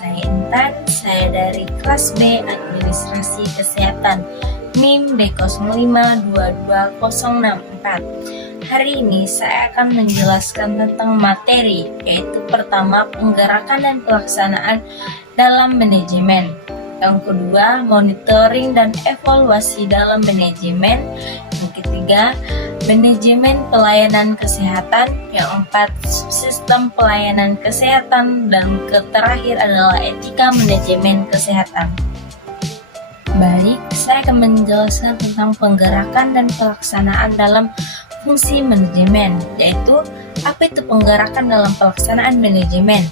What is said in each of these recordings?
saya Intan, saya dari kelas B Administrasi Kesehatan NIM D052264. Hari ini saya akan menjelaskan tentang materi, yaitu pertama penggerakan dan pelaksanaan dalam manajemen. Yang kedua, monitoring dan evaluasi dalam manajemen. Yang ketiga, manajemen pelayanan kesehatan. Yang keempat, sistem pelayanan kesehatan. Dan terakhir adalah etika manajemen kesehatan. Baik, saya akan menjelaskan tentang penggerakan dan pelaksanaan dalam fungsi manajemen, yaitu apa itu penggerakan dalam pelaksanaan manajemen.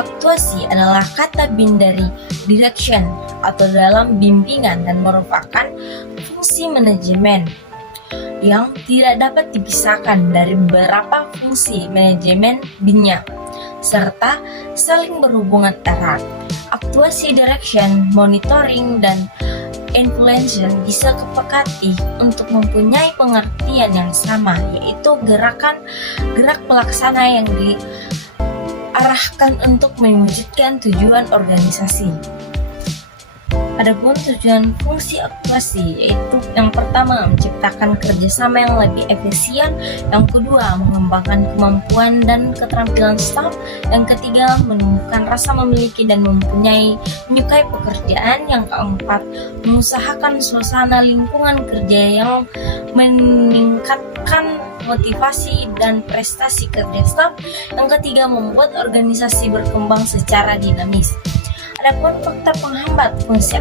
Aktuasi adalah kata bin dari direction atau dalam bimbingan dan merupakan fungsi manajemen yang tidak dapat dipisahkan dari beberapa fungsi manajemen binnya serta saling berhubungan erat. Aktuasi, direction, monitoring, dan influence bisa kepekati untuk mempunyai pengertian yang sama, yaitu gerak pelaksana yang diarahkan untuk mewujudkan tujuan organisasi. Adapun tujuan fungsi aktuasi yaitu yang pertama menciptakan kerjasama yang lebih efisien, yang kedua mengembangkan kemampuan dan keterampilan staf, yang ketiga menumbuhkan rasa memiliki dan menyukai pekerjaan, yang keempat mengusahakan suasana lingkungan kerja yang meningkatkan motivasi dan prestasi kerja staf, yang ketiga membuat organisasi berkembang secara dinamis. Adapun faktor penghambat fungsi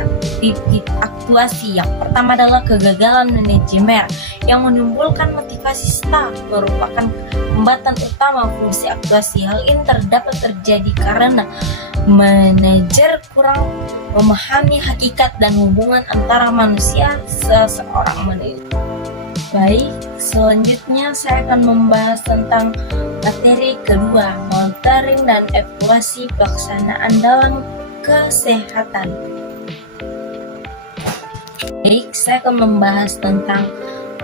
aktuasi, yang pertama adalah kegagalan manajemen yang menimbulkan motivasi staf merupakan hambatan utama fungsi aktuasi. Hal ini dapat terjadi karena manajer kurang memahami hakikat dan hubungan antara manusia seseorang manajer. Baik, selanjutnya saya akan membahas tentang materi kedua, monitoring dan evaluasi pelaksanaan dalam kesehatan. Baik, saya akan membahas tentang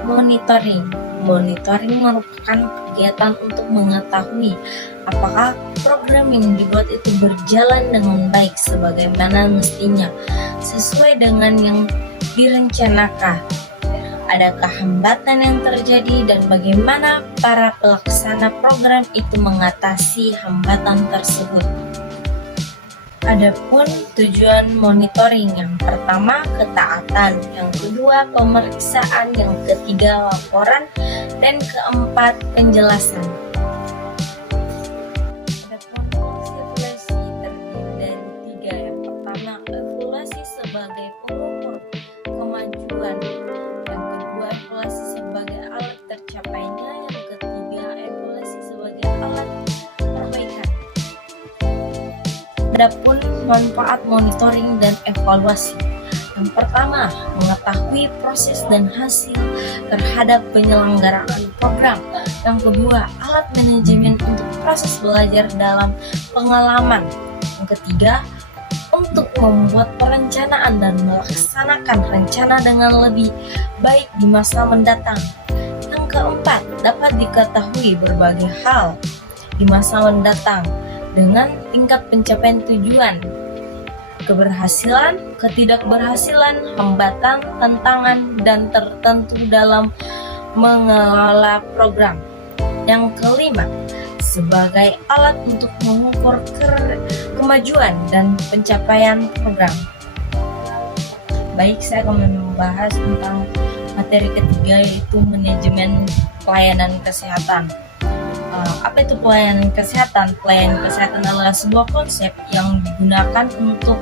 monitoring. Monitoring merupakan kegiatan untuk mengetahui apakah program yang dibuat itu berjalan dengan baik sebagaimana mestinya, sesuai dengan yang direncanakan. Adakah hambatan yang terjadi dan bagaimana para pelaksana program itu mengatasi hambatan tersebut. Adapun tujuan monitoring, yang pertama ketaatan, yang kedua pemeriksaan, yang ketiga laporan, dan keempat penjelasan. Adapun evaluasi terdiri dari tiga, yang pertama evaluasi sebagai pengukur kemajuan, yang kedua evaluasi sebagai alat tercapainya, yang ketiga evaluasi sebagai alat perbaikan. Adapun manfaat monitoring dan evaluasi. Yang pertama, mengetahui proses dan hasil terhadap penyelenggaraan program. Yang kedua, alat manajemen untuk proses belajar dalam pengalaman. Yang ketiga, untuk membuat perencanaan dan melaksanakan rencana dengan lebih baik di masa mendatang. Yang keempat, dapat diketahui berbagai hal di masa mendatang dengan tingkat pencapaian tujuan, keberhasilan, ketidakberhasilan, hambatan, tantangan, dan tertentu dalam mengelola program. Yang kelima, sebagai alat untuk mengukur kemajuan dan pencapaian program. Baik, saya akan membahas tentang materi ketiga, yaitu manajemen pelayanan kesehatan. Apa itu pelayanan kesehatan? Pelayanan kesehatan adalah sebuah konsep yang digunakan untuk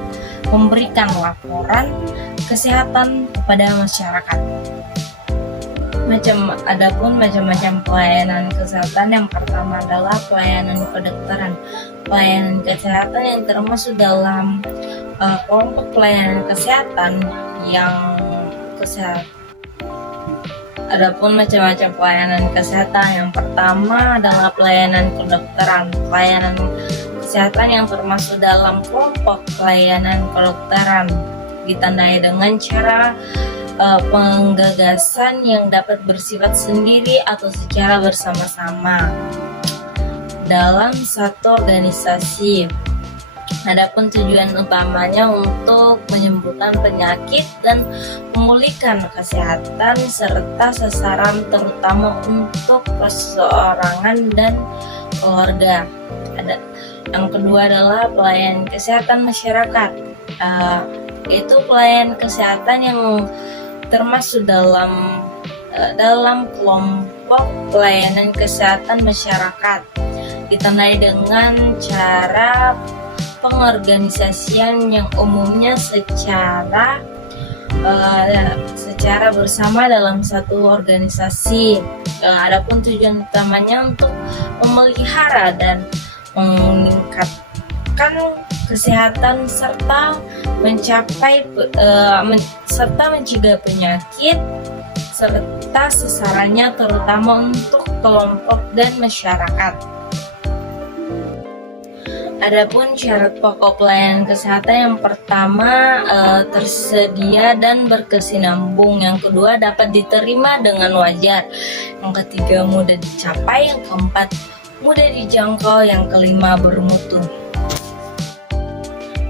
memberikan laporan kesehatan kepada masyarakat. Adapun macam-macam pelayanan kesehatan, yang pertama adalah pelayanan kedokteran. Pelayanan kesehatan yang termasuk dalam kelompok pelayanan kesehatan yang kesehatan. Adapun macam-macam pelayanan kesehatan, yang pertama adalah pelayanan kedokteran. Pelayanan kesehatan yang termasuk dalam kelompok pelayanan kedokteran ditandai dengan cara penggagasan yang dapat bersifat sendiri atau secara bersama-sama. dalam satu organisasi. Adapun tujuan utamanya untuk menyembuhkan penyakit dan memulihkan kesehatan serta sasaran terutama untuk perseorangan dan keluarga. Yang kedua adalah pelayanan kesehatan masyarakat, yaitu pelayanan kesehatan yang termasuk dalam kelompok pelayanan kesehatan masyarakat, ditandai dengan cara pengorganisasian yang umumnya secara bersama dalam satu organisasi. Adapun tujuan utamanya untuk memelihara dan meningkatkan kesehatan serta mencegah penyakit serta sasarannya terutama untuk kelompok dan masyarakat. Adapun syarat pokok pelayanan kesehatan yang pertama tersedia dan berkesinambung, yang kedua dapat diterima dengan wajar, yang ketiga mudah dicapai, yang keempat mudah dijangkau, yang kelima bermutu.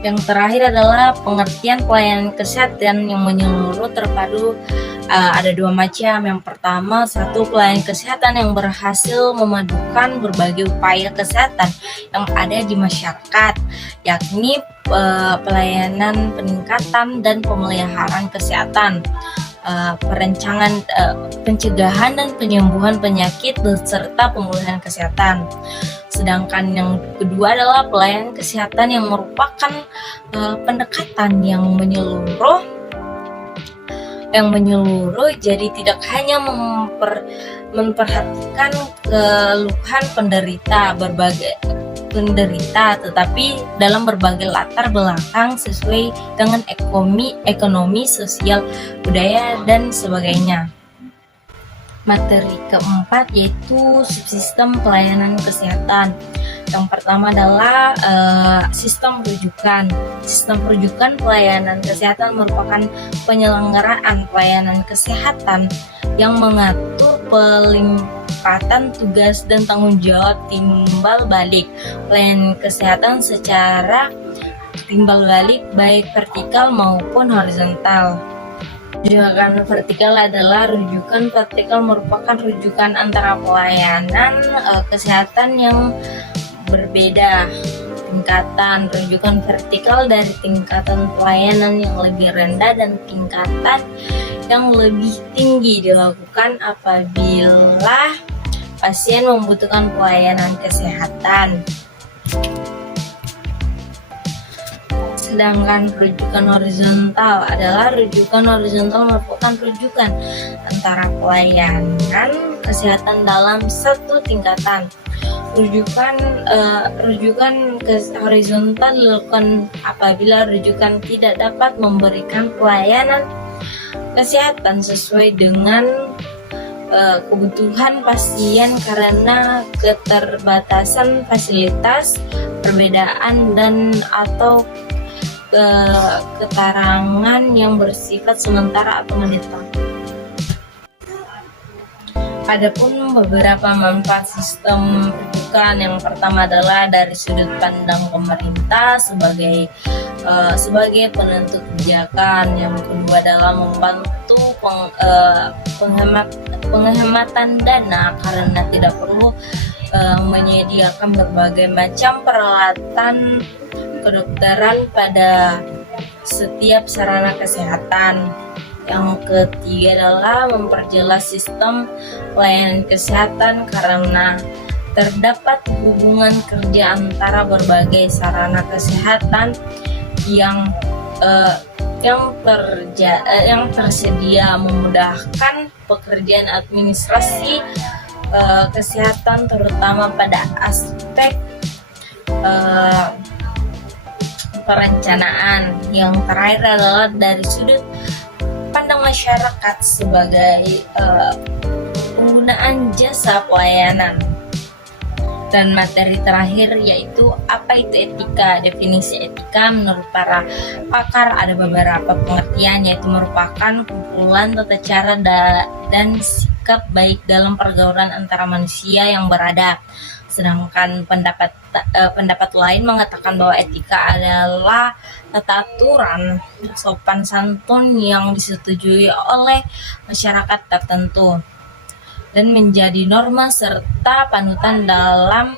Yang terakhir adalah pengertian pelayanan kesehatan yang menyeluruh terpadu. Ada dua macam. Yang pertama, satu pelayanan kesehatan yang berhasil memadukan berbagai upaya kesehatan yang ada di masyarakat, yakni pelayanan peningkatan dan pemeliharaan kesehatan, perencanaan, pencegahan dan penyembuhan penyakit beserta pemulihan kesehatan. Sedangkan yang kedua adalah pelayanan kesehatan yang merupakan pendekatan yang menyeluruh, jadi tidak hanya memperhatikan keluhan penderita, tetapi dalam berbagai latar belakang sesuai dengan ekonomi, sosial, budaya, dan sebagainya. Materi keempat yaitu subsistem pelayanan kesehatan. Yang pertama adalah sistem rujukan. Sistem rujukan pelayanan kesehatan merupakan penyelenggaraan pelayanan kesehatan yang mengatur pelimpatan tugas dan tanggung jawab timbal balik pelayanan kesehatan secara timbal balik baik vertikal maupun horizontal. Rujukan vertikal adalah rujukan vertikal merupakan rujukan antara pelayanan kesehatan yang berbeda tingkatan. Rujukan vertikal dari tingkatan pelayanan yang lebih rendah dan tingkatan yang lebih tinggi dilakukan apabila pasien membutuhkan pelayanan kesehatan. Sedangkan rujukan horizontal adalah merupakan rujukan antara pelayanan kesehatan dalam satu tingkatan. Rujukan ke horizontal dilakukan apabila rujukan tidak dapat memberikan pelayanan kesehatan sesuai dengan kebutuhan pasien karena keterbatasan fasilitas, perbedaan dan atau keterangan yang bersifat sementara atau menetap. Adapun beberapa manfaat sistem rujukan, yang pertama adalah dari sudut pandang pemerintah sebagai penentu kebijakan. Yang kedua adalah membantu penghematan dana karena tidak perlu menyediakan berbagai macam peralatan kedokteran pada setiap sarana kesehatan. Yang ketiga adalah memperjelas sistem pelayanan kesehatan karena terdapat hubungan kerja antara berbagai sarana kesehatan yang tersedia, memudahkan pekerjaan administrasi kesehatan terutama pada aspek perencanaan. Yang terakhir adalah dari sudut pandang masyarakat sebagai penggunaan jasa pelayanan. Dan materi terakhir yaitu apa itu etika. Definisi etika menurut para pakar ada beberapa pengertian, yaitu merupakan kumpulan tata cara dan sikap baik dalam pergaulan antara manusia yang beradab, Sedangkan pendapat lain mengatakan bahwa etika adalah tata aturan sopan santun yang disetujui oleh masyarakat tertentu dan menjadi norma serta panutan dalam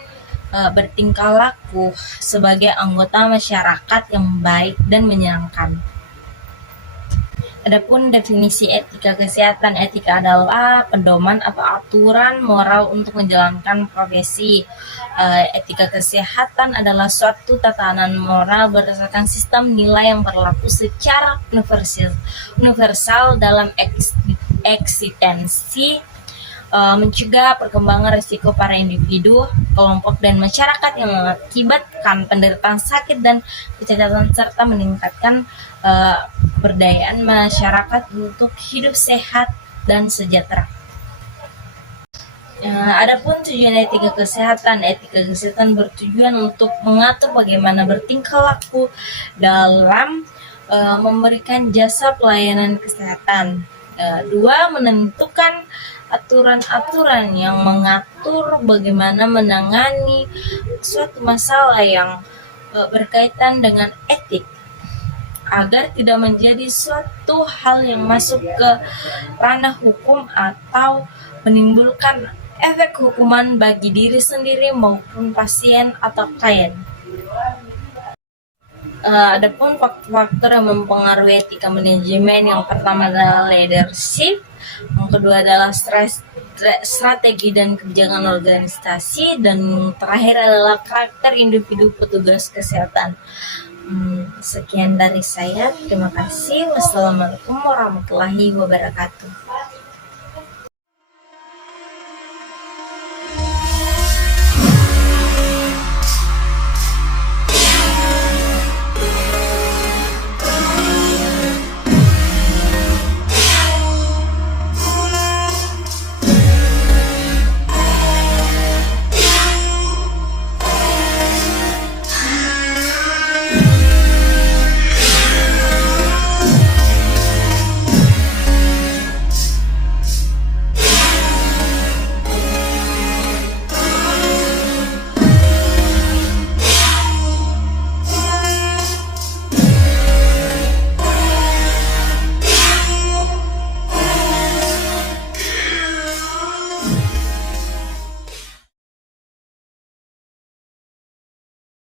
bertingkah laku sebagai anggota masyarakat yang baik dan menyenangkan. Adapun definisi etika kesehatan, etika adalah pedoman atau aturan moral untuk menjalankan profesi. Etika kesehatan adalah suatu tatanan moral berdasarkan sistem nilai yang berlaku secara universal dalam eksistensi, mencegah perkembangan risiko para individu, kelompok, dan masyarakat yang mengakibatkan penderitaan sakit dan kecacatan serta meningkatkan berdayaan masyarakat untuk hidup sehat dan sejahtera. Adapun tujuan etika kesehatan bertujuan untuk mengatur bagaimana bertingkah laku dalam memberikan jasa pelayanan kesehatan. 2. Menentukan aturan-aturan yang mengatur bagaimana menangani suatu masalah yang berkaitan dengan etik agar tidak menjadi suatu hal yang masuk ke ranah hukum atau menimbulkan efek hukuman bagi diri sendiri maupun pasien atau klien. Adapun faktor-faktor yang mempengaruhi etika manajemen, yang pertama adalah leadership, yang kedua adalah strategi dan kebijakan organisasi, dan terakhir adalah karakter individu petugas kesehatan. Sekian dari saya, terima kasih. Wassalamualaikum warahmatullahi wabarakatuh.